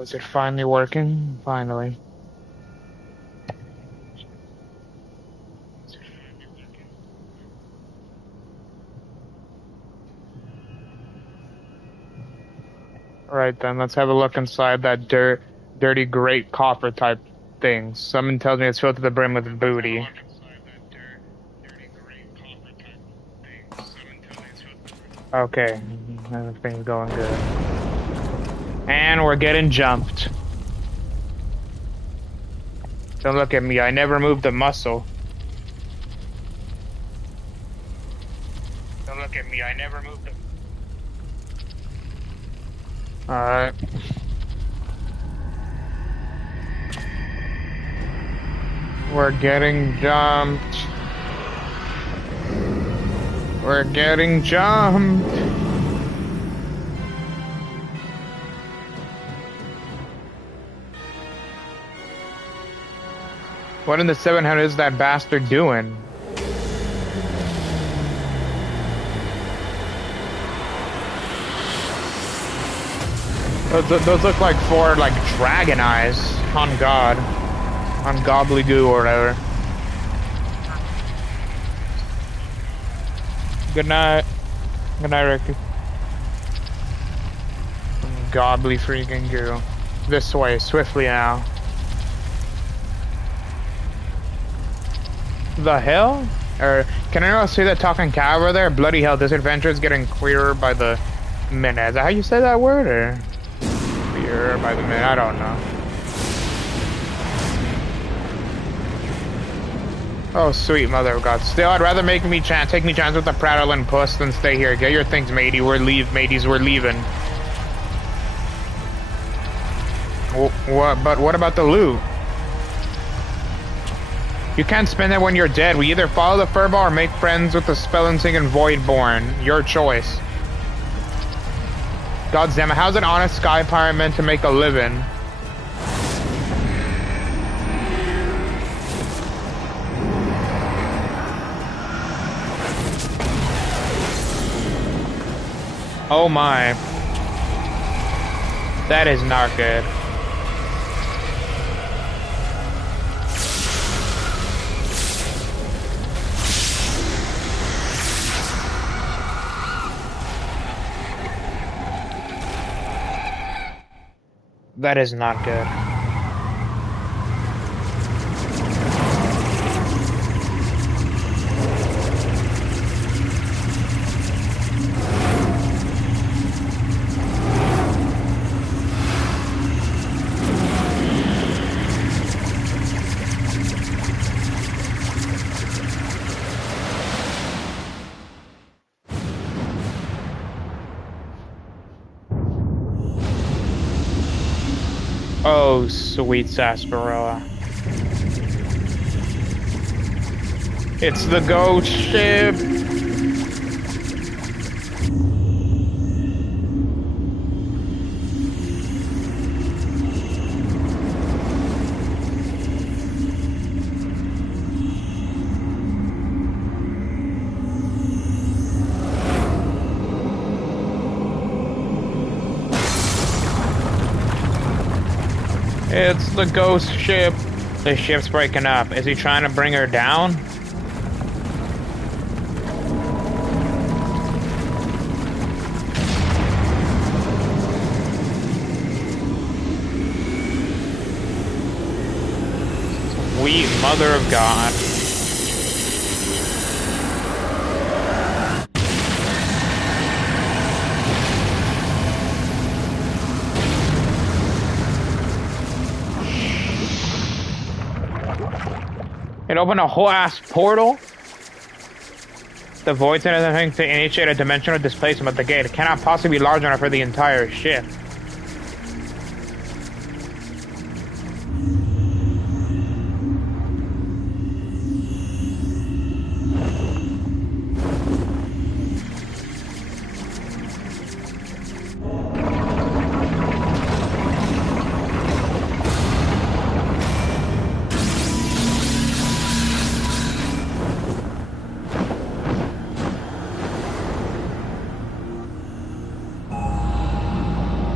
Oh, is it finally working? Finally. Alright then, let's have a look inside that dirty great copper type thing. Someone tells me it's filled to the brim with booty. Okay, everything's going good. And we're getting jumped. Don't look at me, I never moved a muscle. Don't look at me, I never moved a... Alright. We're getting jumped. We're getting jumped. What in the 700 is that bastard doing? Those look like four, like, dragon eyes. On God. On gobbledygoo or whatever. Good night. Good night, Ricky. Godly freaking goo. This way, swiftly now. The hell? Or can anyone else see that talking cow over there? Bloody hell, this adventure is getting queerer by the minute. Is that how you say that word, or queerer by the minute? I don't know. Oh, sweet mother of God. Still, I'd rather take me chance with the prattling puss than stay here. Get your things, matey. Mateys, we're leaving. What? But what about the loot? You can't spend it when you're dead. We either follow the furball or make friends with the spelling and Voidborn. Your choice. God damn it, how's an honest sky pirate meant to make a living? Oh my. That is not good. That is not good. Oh, sweet sarsaparilla. It's the ghost ship! It's the ghost ship. The ship's breaking up. Is he trying to bring her down? Sweet mother of God. It opened a whole ass portal. The void center is attempting to initiate a dimensional displacement, but the gate cannot possibly be large enough for the entire ship.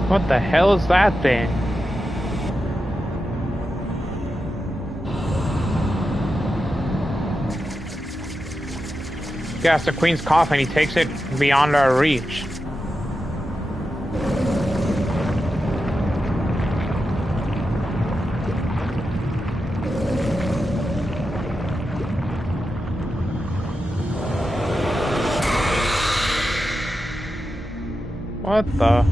What the hell is that thing? Yeah, it's the Queen's coffin. He takes it beyond our reach. What the?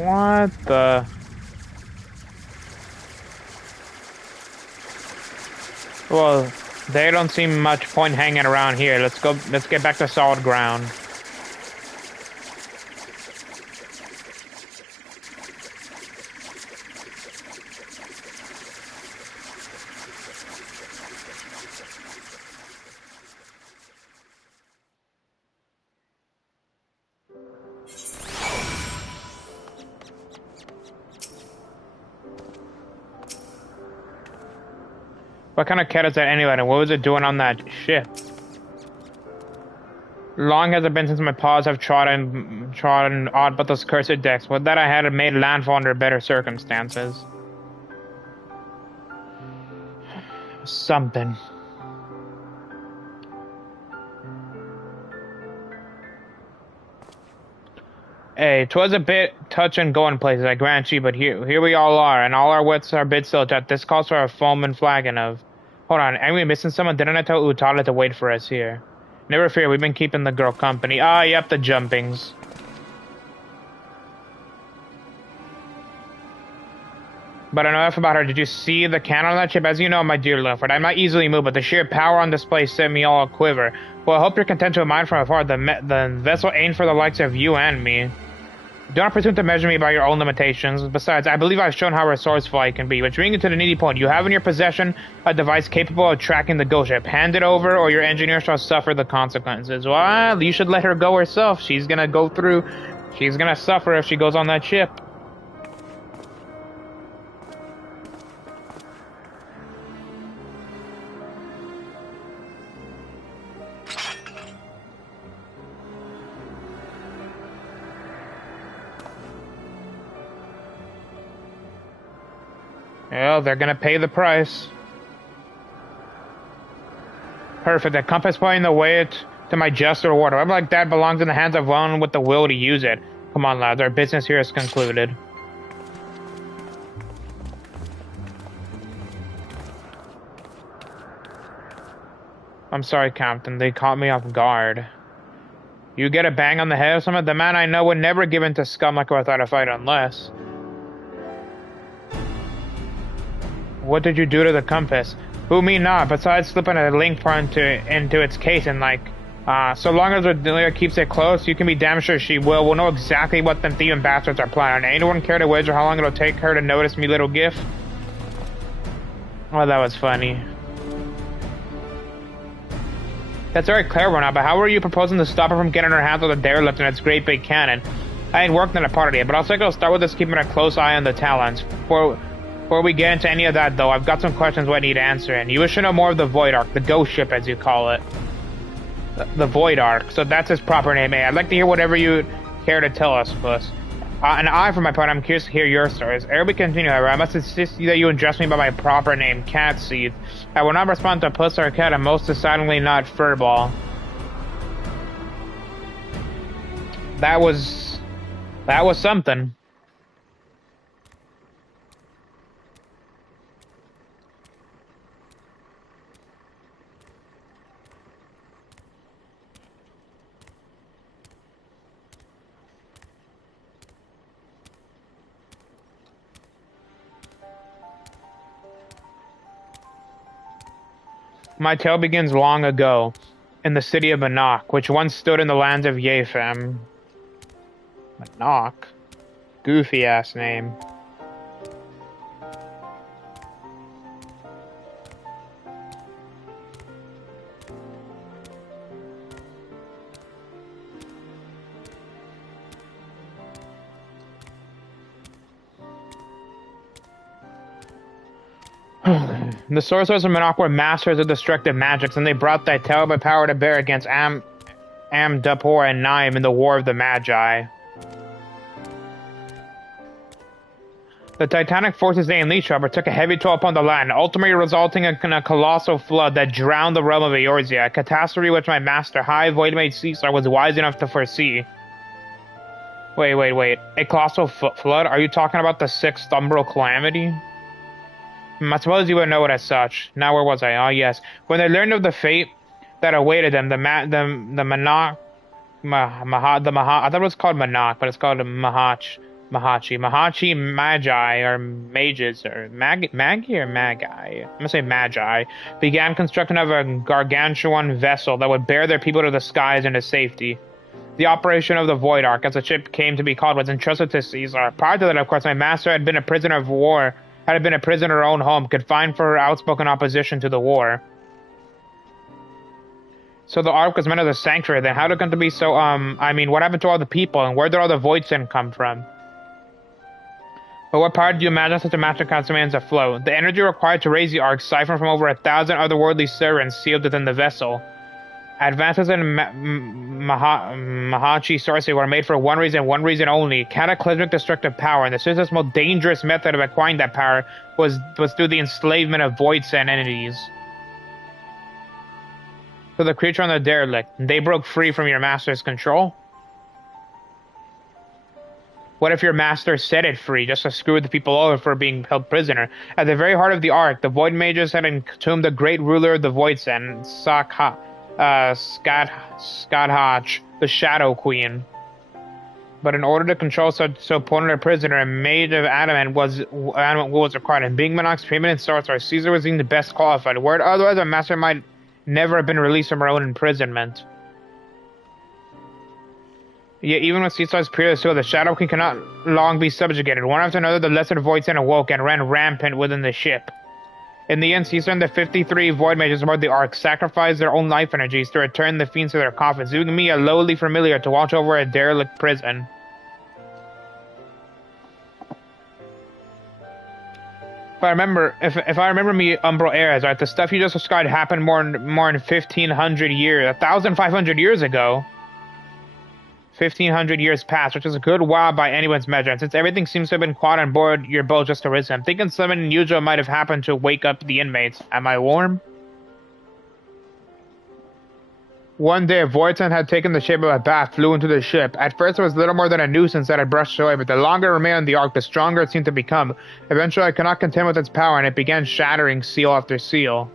What the? Well, they don't seem much point hanging around here. Let's go. Let's get back to solid ground. What kind of cat is that anyway? And what was it doing on that ship? Long has it been since my paws have trodden odd but those cursed decks. With that I had made landfall under better circumstances. Something. Hey, 'twas a bit touch and go in places, I grant you, but here we all are, and all our wits are bid still jet. This calls for a foam and flagon of... Hold on, are we missing someone? Didn't I tell Utada to wait for us here? Never fear, we've been keeping the girl company. Ah, yep, the jumpings. But enough about her. Did you see the cannon on that ship? As you know, my dear Linford, I'm not easily moved, but the sheer power on display set me all a quiver. Well, I hope you're content to admire from afar. The vessel aimed for the likes of you and me. Do not presume to measure me by your own limitations. Besides, I believe I've shown how resourceful I can be. Which brings you to the needy point. You have in your possession a device capable of tracking the ghost ship. Hand it over, or your engineer shall suffer the consequences. Well, you should let her go herself. She's gonna go through... She's gonna suffer if she goes on that ship. Well, they're gonna pay the price. Perfect. The compass pointing the way to my just reward. Whatever like that belongs in the hands of one with the will to use it. Come on, lads. Our business here is concluded. I'm sorry, Captain. They caught me off guard. You get a bang on the head of someone? The man I know would never give in to scum like without a fight unless... What did you do to the compass? Who, me not, besides slipping a link part into its case and like, so long as Adelia keeps it close, you can be damn sure she will. We'll know exactly what them thieving bastards are planning. Anyone care to wager how long it'll take her to notice me little gift? Oh, that was funny. That's very clever now, but how are you proposing to stop her from getting her hands on the derelict and its great big cannon? I ain't worked on a part of it, but I'll think I'll start with us keeping a close eye on the Talons. Before we get into any of that, though, I've got some questions I need answering. You wish to know more of the Void Ark, the ghost ship, as you call it. The Void Ark, so that's its proper name. I'd like to hear whatever you care to tell us, Puss. And I, for my part, I'm curious to hear your stories. Ere we continue, however, I must insist that you address me by my proper name, Catseed. I will not respond to Puss or Cat, and most decidedly not Furball. That was something. My tale begins long ago, in the city of Manak, which once stood in the lands of Yafem. Manak? Goofy-ass name. The sorcerers of Monarch were masters of destructive magics, and they brought that terrible power to bear against Dapur and Naim in the War of the Magi. The titanic forces they unleashed, however, took a heavy toll upon the land, ultimately resulting in a colossal flood that drowned the realm of Eorzea, a catastrophe which my master, High Void Mage Caesar, was wise enough to foresee. Wait. A colossal flood? Are you talking about the Sixth Umbral Calamity? I suppose you would know it as such. Now where was I? Oh yes. When they learned of the fate that awaited them, I thought it was called Monarch, but it's called Mahachi Magi, or Mages, or Magi or Magi? I'm gonna say Magi, began construction of a gargantuan vessel that would bear their people to the skies into safety. The operation of the Void Ark, as the ship came to be called, was entrusted to Caesar. Prior to that, of course, my master had been a prisoner of war, had been a prisoner in her own home, confined for her outspoken opposition to the war. So the Ark was meant as a sanctuary, then how did it come to be so, what happened to all the people, and where did all the Void Sin come from? But what power do you imagine such a master commands afloat? The energy required to raise the Ark, siphoned from over 1,000 otherworldly servants sealed within the vessel. Advances in Mahachi sorcery were made for one reason only: cataclysmic destructive power, and the simplest, most dangerous method of acquiring that power was through the enslavement of Void Sin entities. So the creature on the derelict, they broke free from your master's control? What if your master set it free, just to screw the people over for being held prisoner? At the very heart of the Ark, the Void Mages had entombed the great ruler of the Void Sin, Skadhach, the Shadow Queen. But in order to control so potent a prisoner, a mage of adamant was required, and being Monarch's preeminent sorcerer, Caesar was deemed the best qualified. Where otherwise a master might never have been released from her own imprisonment. Yet even with Caesar's peerless skill, the Shadow Queen cannot long be subjugated. One after another, the lesser Void Sin awoke and ran rampant within the ship. In the end, Caesar and the 53 Void Mages aboard the Ark sacrificed their own life energies to return the fiends to their coffins, leaving me, a lowly familiar, to watch over a derelict prison. If I remember me Umbral eras, right, the stuff you just described happened more than 1,500 years, 1,500 years ago. 1,500 years past, which is a good while by anyone's measure, and since everything seems to have been caught on board your boat just arisen, I'm thinking something unusual might have happened to wake up the inmates. Am I warm? One day, a Void Sin had taken the shape of a bat, flew into the ship. At first, it was little more than a nuisance that had brushed away, but the longer it remained on the Ark, the stronger it seemed to become. Eventually, I could not contend with its power, and it began shattering seal after seal.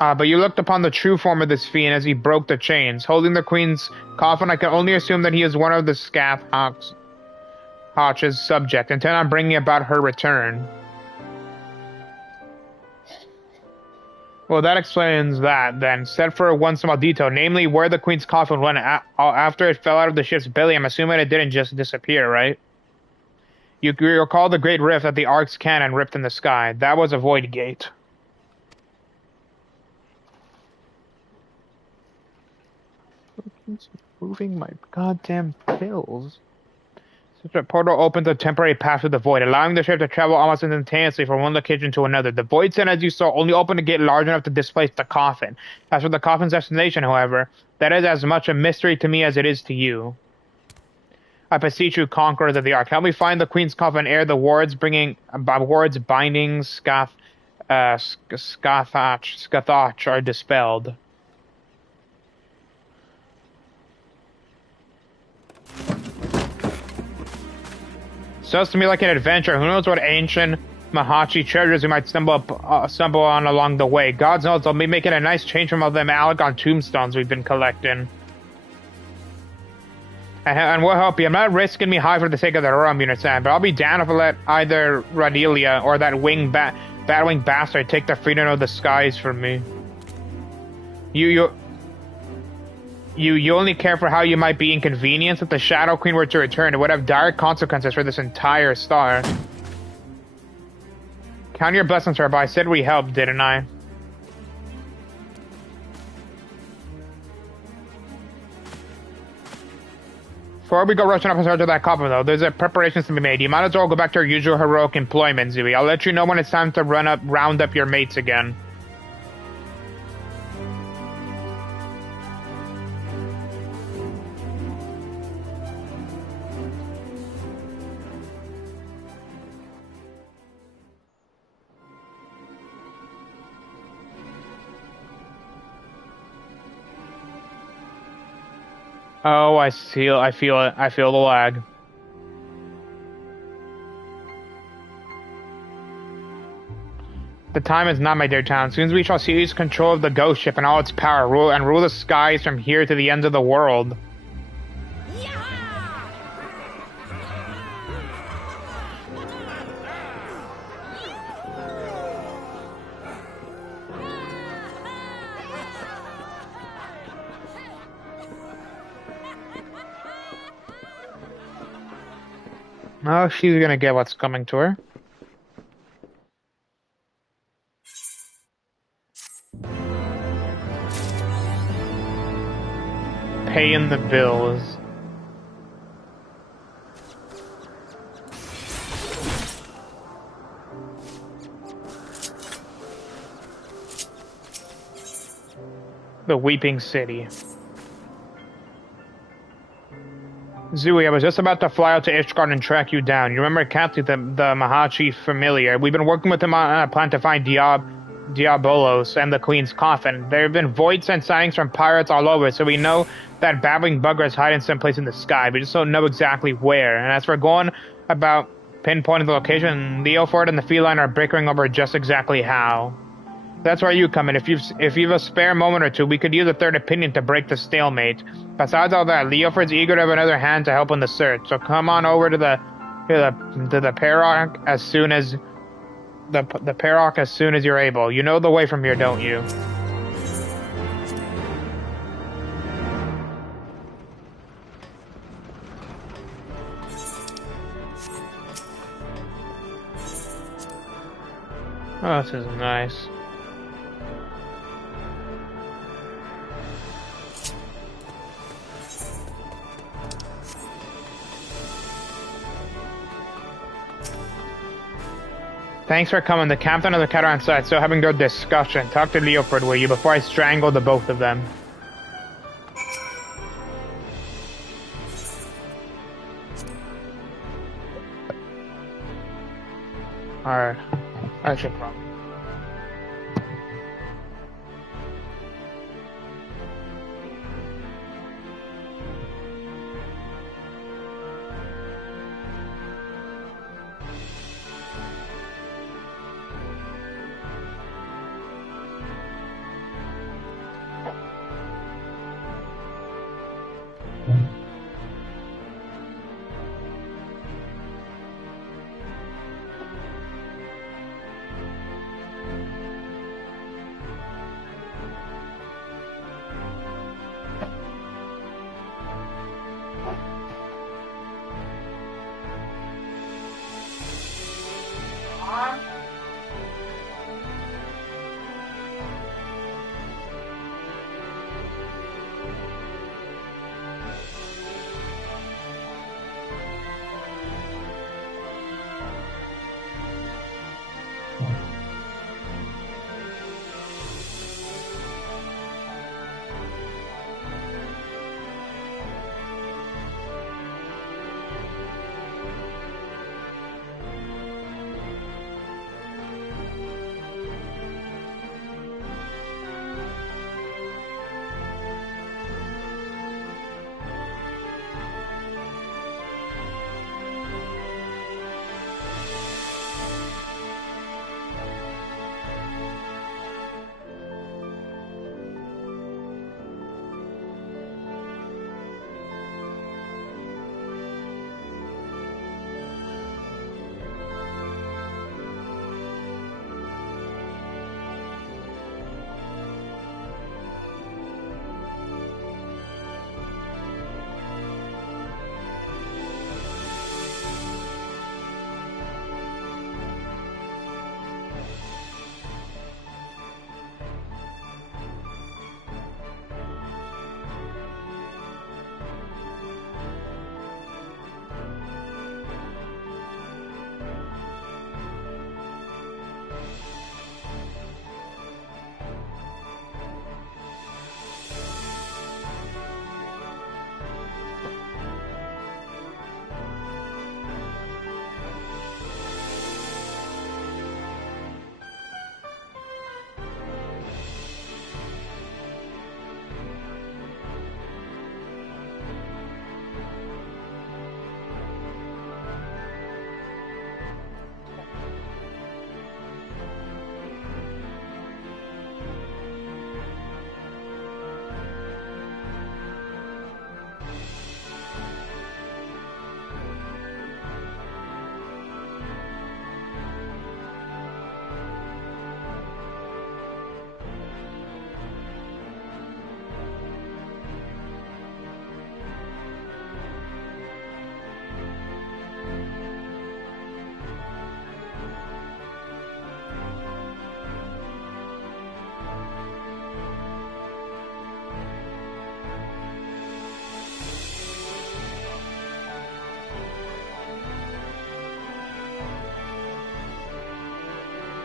But you looked upon the true form of this fiend as he broke the chains. Holding the Queen's coffin, I can only assume that he is one of the Skadhach's subject, intent on bringing about her return. Well, that explains that, then. Except for one small detail, namely where the Queen's coffin went after it fell out of the ship's belly. I'm assuming it didn't just disappear, right? You recall the great rift that the Ark's cannon ripped in the sky. That was a void gate. Moving my goddamn pills. Such a portal opens a temporary path to the void, allowing the ship to travel almost instantaneously from one location to another. The Void Sin, as you saw, only opened a gate large enough to displace the coffin. As for the coffin's destination, however, that is as much a mystery to me as it is to you. I beseech you, conquerors of the Ark, help me find the Queen's coffin ere the wards binding Skadhach are dispelled. Sounds to me like an adventure. Who knows what ancient Mahachi treasures we might stumble on along the way. God knows I'll be making a nice change from all them Alagon tombstones we've been collecting. And we'll help you. I'm not risking me high for the sake of the rum, you understand, but I'll be down if I let either Radilia or that bat-winged bastard take the freedom of the skies from me. You only care for how you might be inconvenienced. If the Shadow Queen were to return, it would have dire consequences for this entire star. Count your blessings, sir, but I said we helped, didn't I? Before we go rushing up and start to that coffin, though, there's preparations to be made. You might as well go back to your usual heroic employment, Zooey. I'll let you know when it's time to round up your mates again. Oh, I feel it. I feel the lag. The time is not, my dear town. Soon we shall seize control of the ghost ship and all its power, rule the skies from here to the end of the world. Oh, she's gonna get what's coming to her. Paying the bills. The Weeping City. Zooey, I was just about to fly out to Ishgard and track you down. You remember Kathy, the Mahachi familiar? We've been working with him on a plan to find Diabolos and the Queen's coffin. There have been voids and sightings from pirates all over, so we know that babbling bugger is hiding someplace in the sky. We just don't know exactly where. And as for going about pinpointing the location, Leoford and the feline are bickering over just exactly how. That's where you come in. If you've a spare moment or two, we could use a third opinion to break the stalemate. Besides all that, Leoford's eager to have another hand to help in the search. So come on over to the Perrock as soon as the Perrock as soon as you're able. You know the way from here, don't you? Oh, this is nice. Thanks for coming. The captain of the cutter on site, so having good discussion. Talk to Leoford, will you, before I strangle the both of them. Alright. I should probably.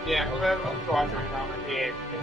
Yeah, let's watch it on the PA.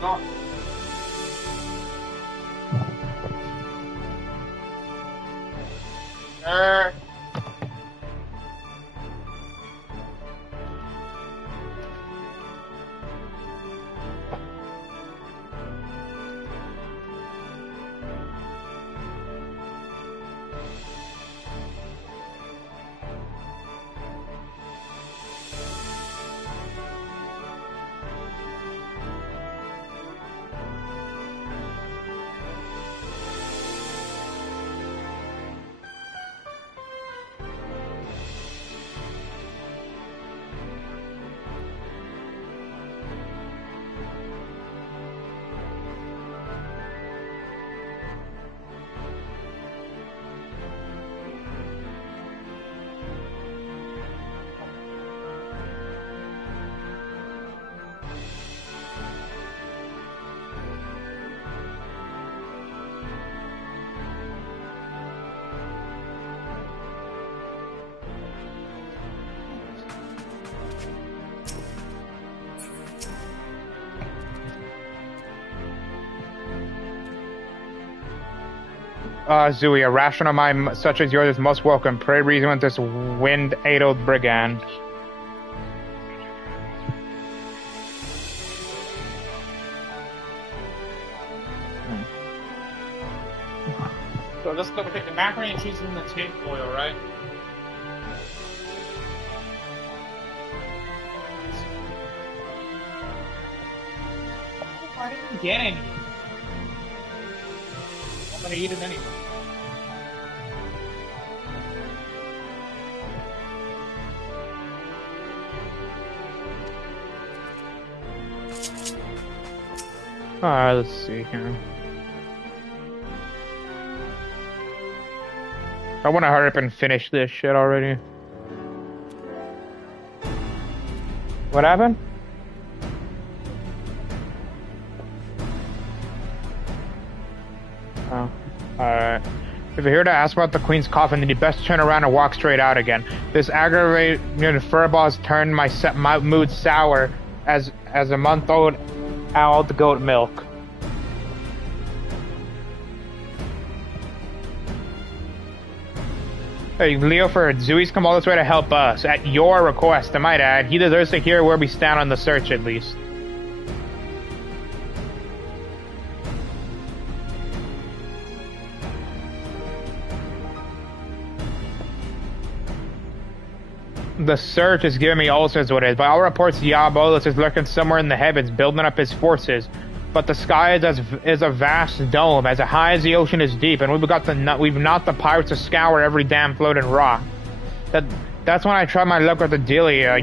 No. Zooey, a rational mind such as yours is most welcome. Pray reason with this wind-aidled brigand. So let's look at the macaroni and cheese in the tin foil, right? I didn't get any. I'm gonna eat it anyway. Alright, let's see here. I want to hurry up and finish this shit already. What happened? Oh, alright. If you're here to ask about the Queen's coffin, then you best turn around and walk straight out again. This aggravated furball has turned my mood sour as a month-old old goat milk. Hey, Leo, for Zooey's come all this way to help us, at your request, I might add. He deserves to hear where we stand on the search, at least. The search is giving me ulcers what it is. By all reports, Diabolus is lurking somewhere in the heavens, building up his forces. But the sky is a vast dome, as high as the ocean is deep, and we've not the pirates to scour every damn floating rock. That's when I tried my luck with Adelia.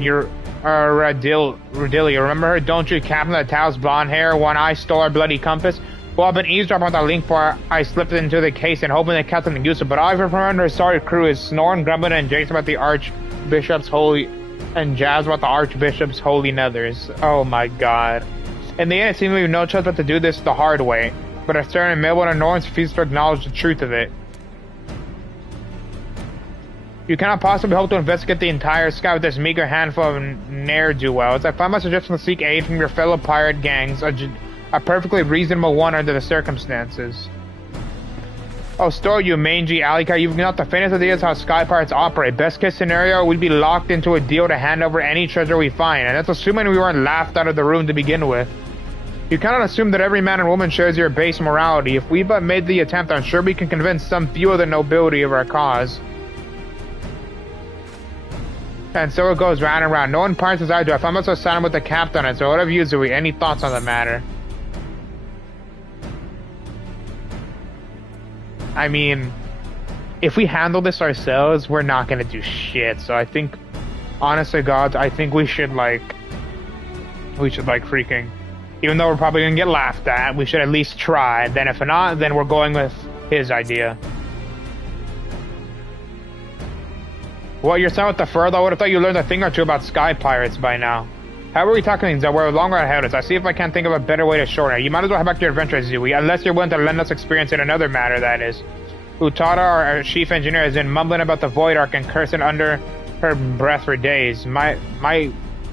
Adelia, remember her? Don't you, Captain of the Tao's blonde hair? One eye stole our bloody compass. Well, I've been eavesdropping on that link before I slipped into the case and hoping that Captain can use it. But all I've heard her sorry crew is snoring, grumbling, and Jason about the Archbishop's holy nethers. Oh my god. In the end, it seemed we have no choice but to do this the hard way, but a certain Melbourne and Norns refused to acknowledge the truth of it. You cannot possibly hope to investigate the entire sky with this meager handful of ne'er-do-wells. I find my suggestion to seek aid from your fellow pirate gangs a perfectly reasonable one under the circumstances. Oh, store you mangy alley cat, you've got the faintest ideas how sky pirates operate. Best case scenario, we'd be locked into a deal to hand over any treasure we find, and that's assuming we weren't laughed out of the room to begin with. You cannot assume that every man and woman shares your base morality. If we but made the attempt, I'm sure we can convince some few of the nobility of our cause. And so it goes round and round. No one parts as I do. I found myself siding with the captain on it, so what have you, Zooey? Any thoughts on the matter? I mean, if we handle this ourselves, we're not gonna do shit. So I think, honest to God, I think we should freaking, even though we're probably gonna get laughed at, we should at least try. Then if not, then we're going with his idea. What, you're saying with the fur, though? I would have thought you learned a thing or two about sky pirates by now. How are we talking things that we're longer ahead of us? I see if I can't think of a better way to shorten it. You might as well head back to your adventure, Zooey, unless you're willing to lend us experience in another matter, that is. Utada, our chief engineer, has been mumbling about the Void Ark and cursing under her breath for days. My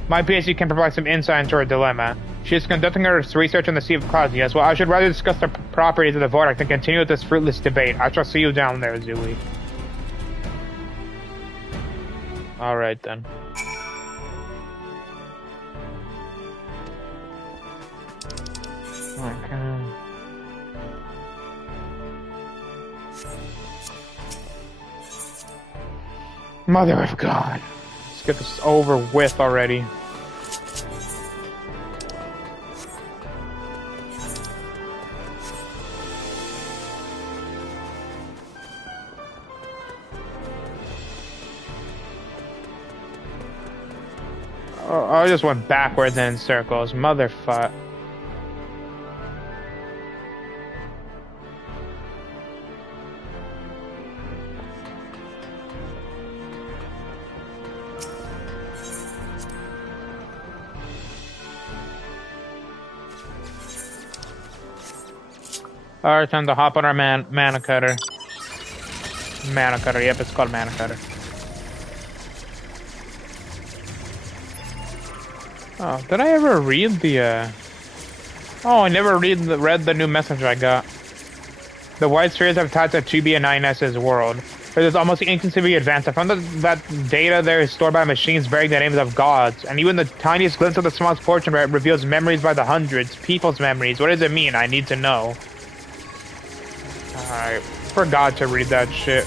PhD can provide some insight into her dilemma. She's conducting her research on the Sea of Clouds. Yes, well, I should rather discuss the properties of the Vortex than continue with this fruitless debate. I shall see you down there, Zooey. Alright, then. Okay. Mother of God. Let's get this over with already. Oh, I just went backwards and in circles. Motherfuck. Alright, time to hop on our mana cutter. Mana cutter, yep, it's called mana cutter. Oh, did I ever read the, Oh, I never read the new message I got. The white spheres have touched at 2B and 9S's world. It is almost inconceivably advanced. I found that data there is stored by machines bearing the names of gods, and even the tiniest glimpse of the smallest portion reveals memories by the hundreds, people's memories. What does it mean? I need to know. I forgot to read that shit.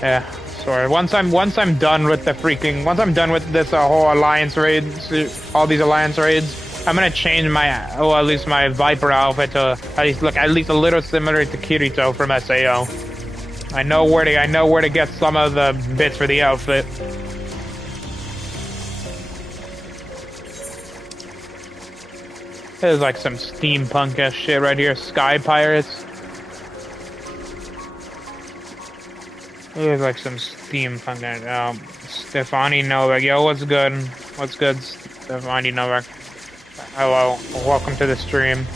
Yeah, sorry. Once I'm done with the freaking, once I'm done with this whole alliance raids, all these alliance raids, I'm gonna change my, at least my Viper outfit to at least look at least a little similar to Kirito from SAO. I know where to get some of the bits for the outfit. There's like some steampunk-ass shit right here. Sky Pirates. There's like some steampunk. Stefani Novak. Yo, what's good? What's good, Stefani Novak? Hello. Welcome to the stream.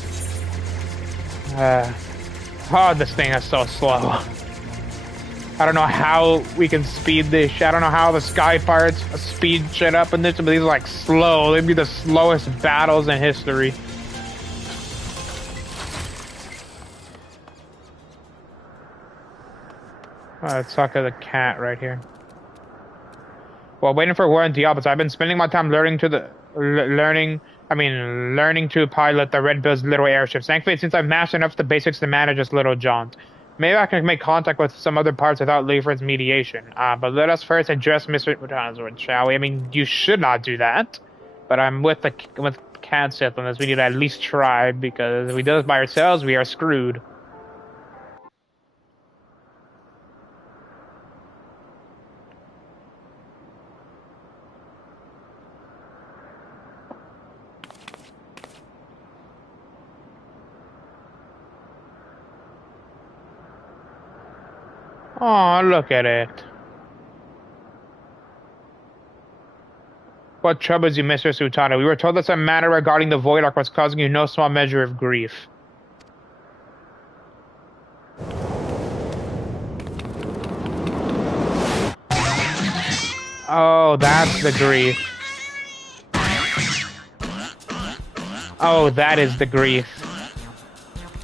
Oh, this thing is so slow. I don't know how we can speed this shit. I don't know how the Sky Pirates speed shit up in this, but these are like slow. They'd be the slowest battles in history. Let's talk to the cat right here. While waiting for War and Diablos, I've been spending my time learning to pilot the Red Bill's little airships. Thankfully, since I've mastered enough of the basics to manage this little jaunt. Maybe I can make contact with some other parts without Leifred's mediation. But let us first address Mr. Tonswood, shall we? I mean, you should not do that. But I'm with Cat Sith on this. We need to at least try, because if we do this by ourselves, we are screwed. Oh, look at it. What troubles you, Mr. Sutano? We were told that some matter regarding the Void Ark was causing you no small measure of grief. Oh, that's the grief. Oh, that is the grief.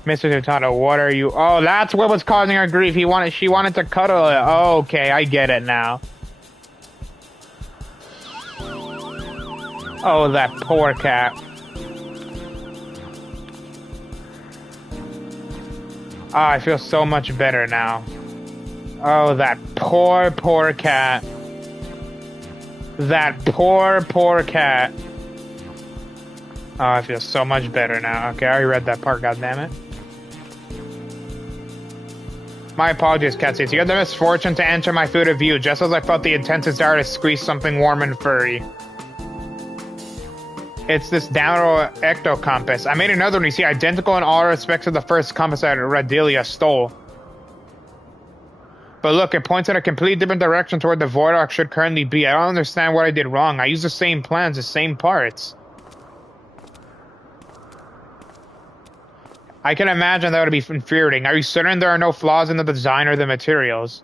Mr. Sutano, what are you? Oh, that's what was causing her grief. She wanted to cuddle it. Oh, okay, I get it now. Oh, that poor cat. Oh, I feel so much better now. Oh, that poor, poor cat. That poor, poor cat. Oh, I feel so much better now. Okay, I already read that part, goddammit. My apologies, Catsace. You had the misfortune to enter my field of view, just as I felt the intense desire to squeeze something warm and furry. It's this download ecto compass. I made another one you see identical in all respects to the first compass that Radelia stole. But look, it points in a completely different direction toward the Void Ark should currently be. I don't understand what I did wrong. I used the same plans, the same parts. I can imagine that would be infuriating. Are you certain there are no flaws in the design or the materials?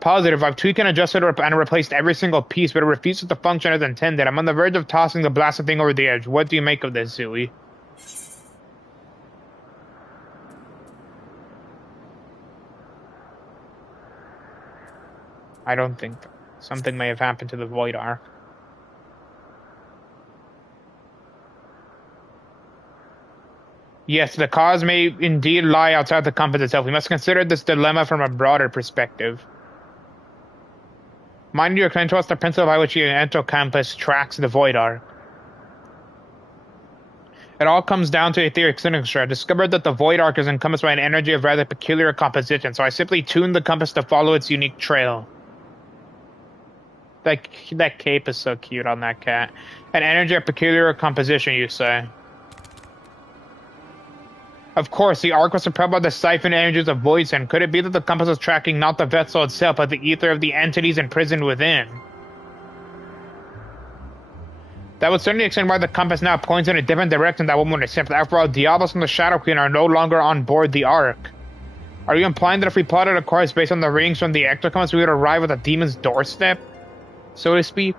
Positive, I've tweaked and adjusted and replaced every single piece, but it refuses to function as intended. I'm on the verge of tossing the blasted thing over the edge. What do you make of this, Zooey? I don't think something may have happened to the Void Ark. Yes, the cause may indeed lie outside the compass itself. We must consider this dilemma from a broader perspective. Mind you, according to us, the principle by which the entocompass tracks the Void Ark. It all comes down to etheric signature. I discovered that the Void Ark is encompassed by an energy of rather peculiar composition, so I simply tuned the compass to follow its unique trail. That cape is so cute on that cat. An energy of peculiar composition, you say? Of course, the Ark was propelled by the siphoned energies of voice, and could it be that the compass was tracking not the vessel itself, but the ether of the entities imprisoned within? That would certainly explain why the compass now points in a different direction than one would accept. After all, Diablos and the Shadow Queen are no longer on board the Ark. Are you implying that if we plotted a course based on the readings from the ectocompass, we would arrive at the demon's doorstep, so to speak?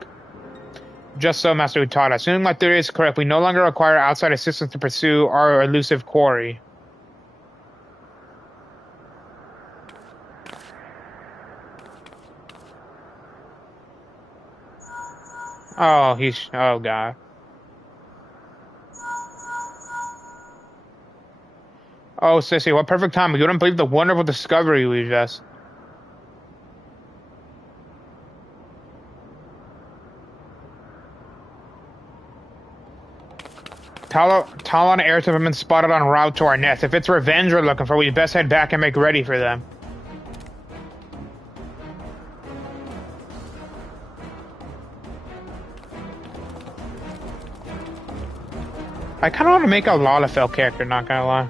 Just so, Master Utada. Assuming my theory is correct, we no longer require outside assistance to pursue our elusive quarry. Oh, oh god. Oh, Sissy, what perfect timing. You wouldn't believe the wonderful discovery we just... Talon heirs have been spotted en route to our nest. If it's revenge we're looking for, we'd best head back and make ready for them. I kind of want to make a Lalafell character, not gonna lie.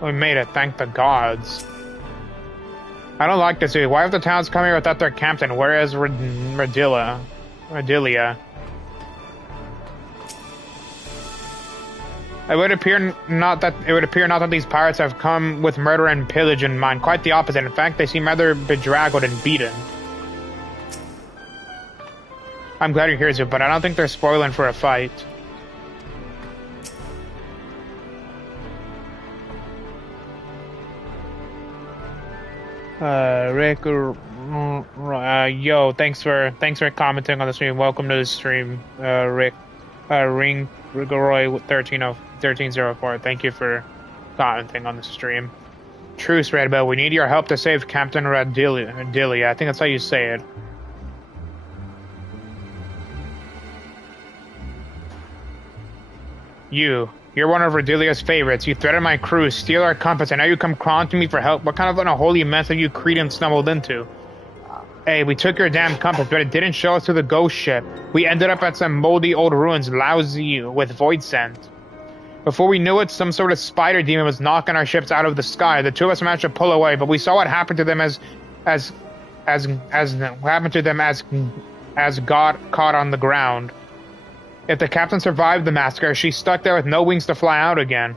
We made it, thank the gods. I don't like this. Why have the towns come here without their captain? Where is Radilia? It would appear not that these pirates have come with murder and pillage in mind. Quite the opposite. In fact, they seem rather bedraggled and beaten. I'm glad you're here, Zoo, but I don't think they're spoiling for a fight. Rick, yo, thanks for commenting on the stream. Welcome to the stream, Rick. Ring Rigoroy 1304. Thank you for commenting on the stream. Truce, Red Bell. We need your help to save Captain Radilia. I think that's how you say it. You're one of Radilia's favorites. You threatened my crew, steal our compass, and now you come crawling to me for help. What kind of an unholy mess have you Cretans stumbled into? Hey, we took your damn compass, but it didn't show us to the ghost ship. We ended up at some moldy old ruins, lousy with void scent. Before we knew it, some sort of spider demon was knocking our ships out of the sky. The two of us managed to pull away, but we saw what happened to them as got caught on the ground. If the captain survived the massacre, she's stuck there with no wings to fly out again.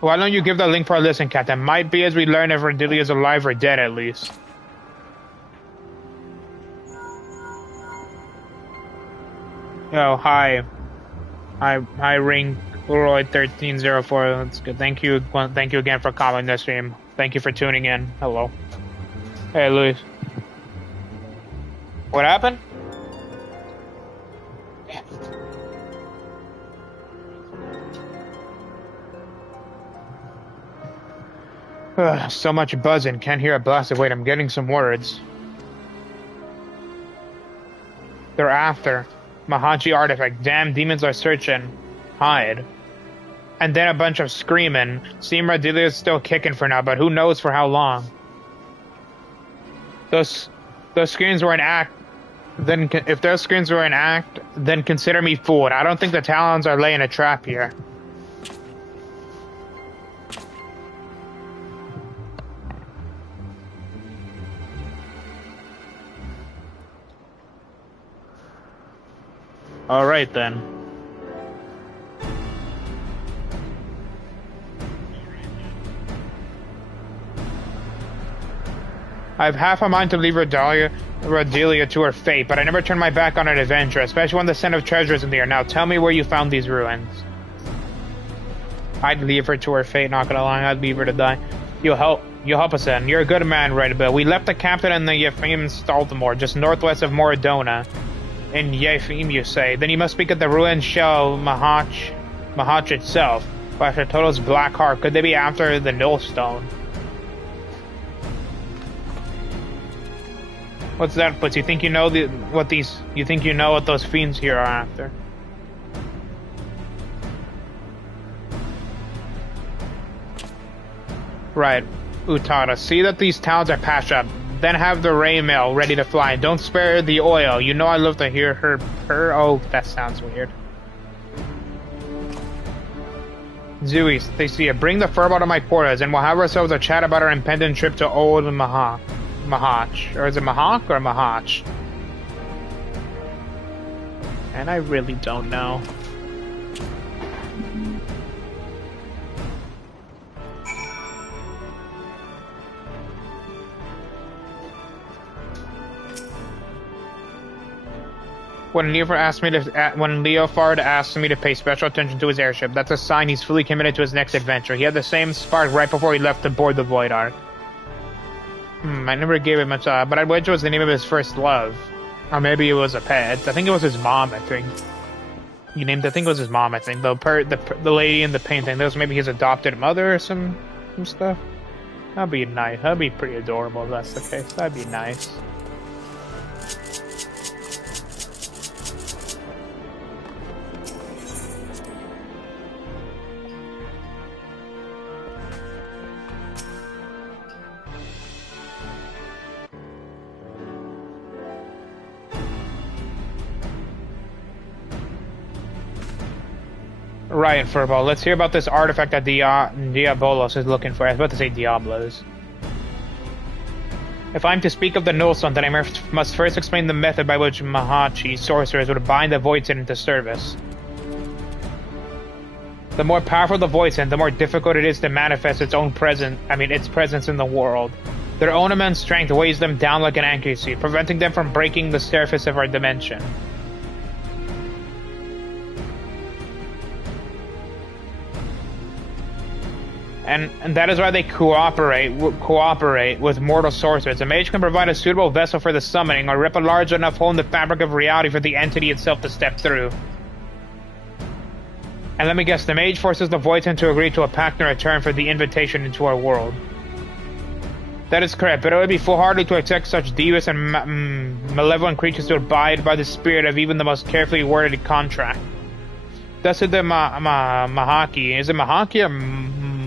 Why don't you give the link for a listen, Captain? Might be as we learn if Radilia is alive or dead, at least. Oh, hi. Hi, Ring Roy 1304. That's good. Thank you again for commenting this stream. Thank you for tuning in. Hello. Hey, Luis. What happened? So much buzzing. Can't hear a blast. Wait, I'm getting some words. They're after Mahachi artifact. Damn, demons are searching. Hide. And then a bunch of screaming. Seem Radilia's still kicking for now, but who knows for how long. Those screams were an act. Then, if those screams were an act, then consider me fooled. I don't think the Talons are laying a trap here. Alright then. I have half a mind to leave Rodelia to her fate, but I never turn my back on an adventure, especially when the scent of treasure is in the air. Now tell me where you found these ruins. I'd leave her to her fate, not gonna lie, I'd leave her to die. You'll help us then. You're a good man, right, Bill. We left the captain in the Yefim Staltamore, just northwest of Moradona. In Yefim, you say. Then you must speak of the ruined shell Mahach itself. But after Toto's black heart, could they be after the Nullstone? What's that? But you think you know what those fiends here are after? Right, Utada. See that these towns are patched up. Then have the ray mail ready to fly. Don't spare the oil. You know I love to hear her purr. Oh, that sounds weird. Zooey, they see it. Bring the furball to my quarters, and we'll have ourselves a chat about our impending trip to Old Mahach. Or is it Mahach or Mahach? And I really don't know. When Leofard asked me to pay special attention to his airship, that's a sign he's fully committed to his next adventure. He had the same spark right before he left to board the Void Ark. I never gave it much but I bet it was the name of his first love. Or maybe it was a pet. I think it was his mom, I think. I think it was his mom, I think. The lady in the painting. That was maybe his adopted mother or some stuff. That'd be nice. That'd be pretty adorable if that's the case. That'd be nice. Right, Furball. Let's hear about this artifact that Diabolos is looking for. I was about to say Diablos. If I'm to speak of the Nullstone, then I must first explain the method by which Mahachi sorcerers would bind the Voidsent into service. The more powerful the Voidsent, the more difficult it is to manifest its presence in the world. Their own immense strength weighs them down like an anchor seat, preventing them from breaking the surface of our dimension. And that is why they cooperate with mortal sorcerers. A mage can provide a suitable vessel for the summoning, or rip a large enough hole in the fabric of reality for the entity itself to step through. And let me guess, the mage forces the Voidsent to agree to a pact in return for the invitation into our world. That is correct, but it would be foolhardy to expect such devious and malevolent creatures to abide by the spirit of even the most carefully worded contract. Thus did the Mahaki. Is it Mahaki or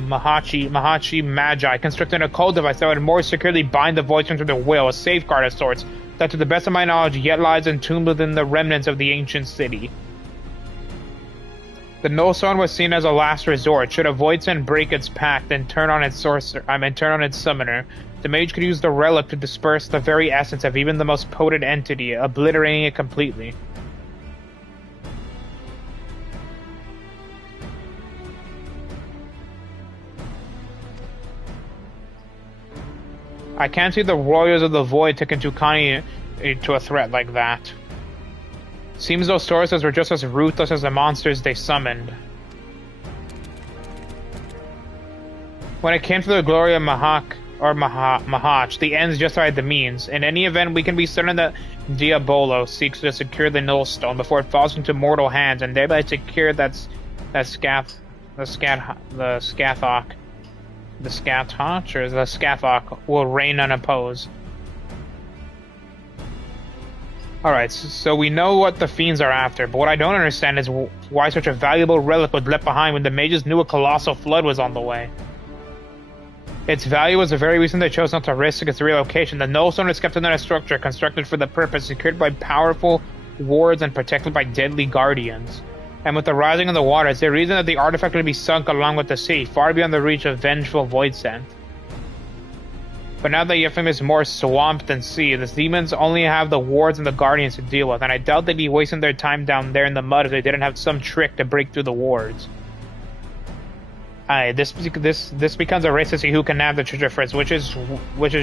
Mahachi Magi constructed a code device that would more securely bind the Voidsent to their will, a safeguard of sorts, that to the best of my knowledge yet lies entombed within the remnants of the ancient city. The Nullstone was seen as a last resort. Should a Voidsent break its pact and turn on its summoner, the mage could use the relic to disperse the very essence of even the most potent entity, obliterating it completely. I can't see the Warriors of the Void taking Tukani to a threat like that. Seems those sorcerers were just as ruthless as the monsters they summoned. When it came to the glory of Mahach, the ends justified the means. In any event, we can be certain that Diabolo seeks to secure the Nullstone before it falls into mortal hands, and thereby secure the Scathach will reign unopposed. Alright, so we know what the fiends are after, but what I don't understand is why such a valuable relic was left behind when the mages knew a colossal flood was on the way. Its value was the very reason they chose not to risk its relocation. The Nullstone is kept in a structure constructed for the purpose, secured by powerful wards and protected by deadly guardians. And with the rising of the waters, the reason that the artifact would be sunk along with the sea, far beyond the reach of vengeful Voidsent. But now that Yefim is more swamp than sea, the demons only have the wards and the guardians to deal with, and I doubt they'd be wasting their time down there in the mud if they didn't have some trick to break through the wards. This becomes a race to see who can nab the treasure first, which is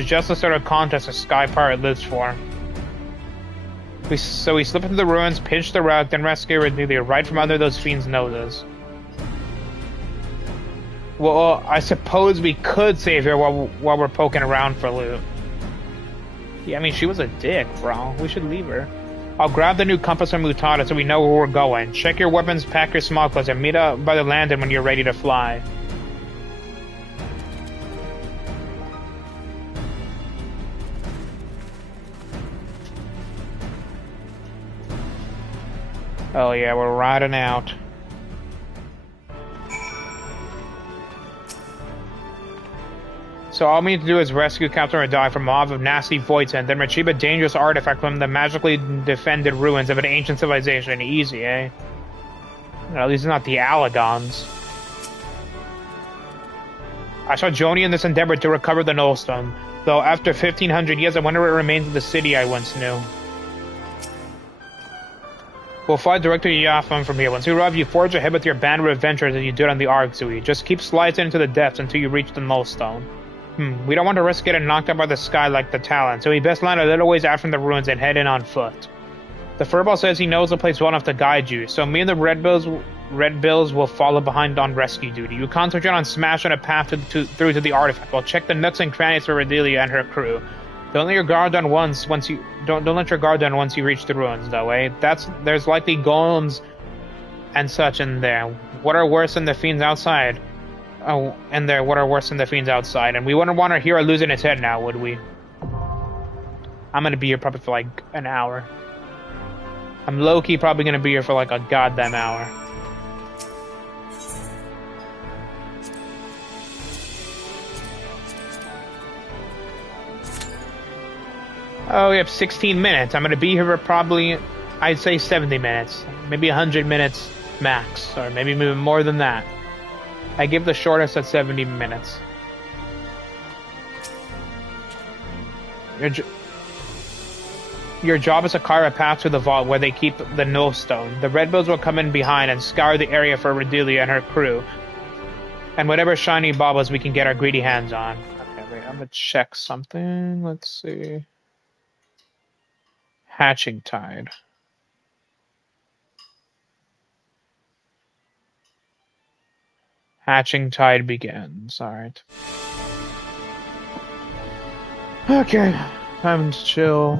just the sort of contest a Sky Pirate lives for. So we slip into the ruins, pinch the rock, then rescue Redelia right from under those fiends' noses. Well, I suppose we could save her while we're poking around for loot. Yeah, I mean, she was a dick, bro. We should leave her. I'll grab the new compass from Mutada so we know where we're going. Check your weapons, pack your small clothes, and meet up by the landing when you're ready to fly. Oh yeah, we're riding out. So all we need to do is rescue Captain Radai from a mob of nasty voids and then retrieve a dangerous artifact from the magically defended ruins of an ancient civilization. Easy, eh? No, these are not the Alagons. I shall join you in this endeavor to recover the Nullstone, though after 1500 years I wonder what remains of the city I once knew. We'll fly directly to Yafam from here. Once you arrive, you forge ahead with your band of adventurers as you did on the Argsui. Just keep sliding into the depths until you reach the Nullstone. We don't want to risk getting knocked out by the sky like the Talon, so we best land a little ways out from the ruins and head in on foot. The Furball says he knows the place well enough to guide you, so me and the Red Bills will follow behind on rescue duty. You concentrate on smashing a path through to the artifact. We'll check the nooks and crannies for Redelia and her crew. Don't let your guard down once you reach the ruins, though, eh? There's likely golems and such in there. What are worse than the fiends outside? Oh, and what are worse than the fiends outside? And we wouldn't want our hero losing his head now, would we? I'm gonna be here probably for like an hour. I'm low-key probably gonna be here for like a goddamn hour. Oh, we have 16 minutes. I'm gonna be here for probably, I'd say 70 minutes. Maybe 100 minutes max, or maybe even more than that. I give the shortest at 70 minutes. Your job is to carve a path to the vault where they keep the Nullstone. The Red Bills will come in behind and scour the area for Redelia and her crew. And whatever shiny baubles we can get our greedy hands on. Okay, wait, I'm gonna check something. Let's see. Hatching Tide. Hatching Tide begins. Alright. Okay. Time to chill.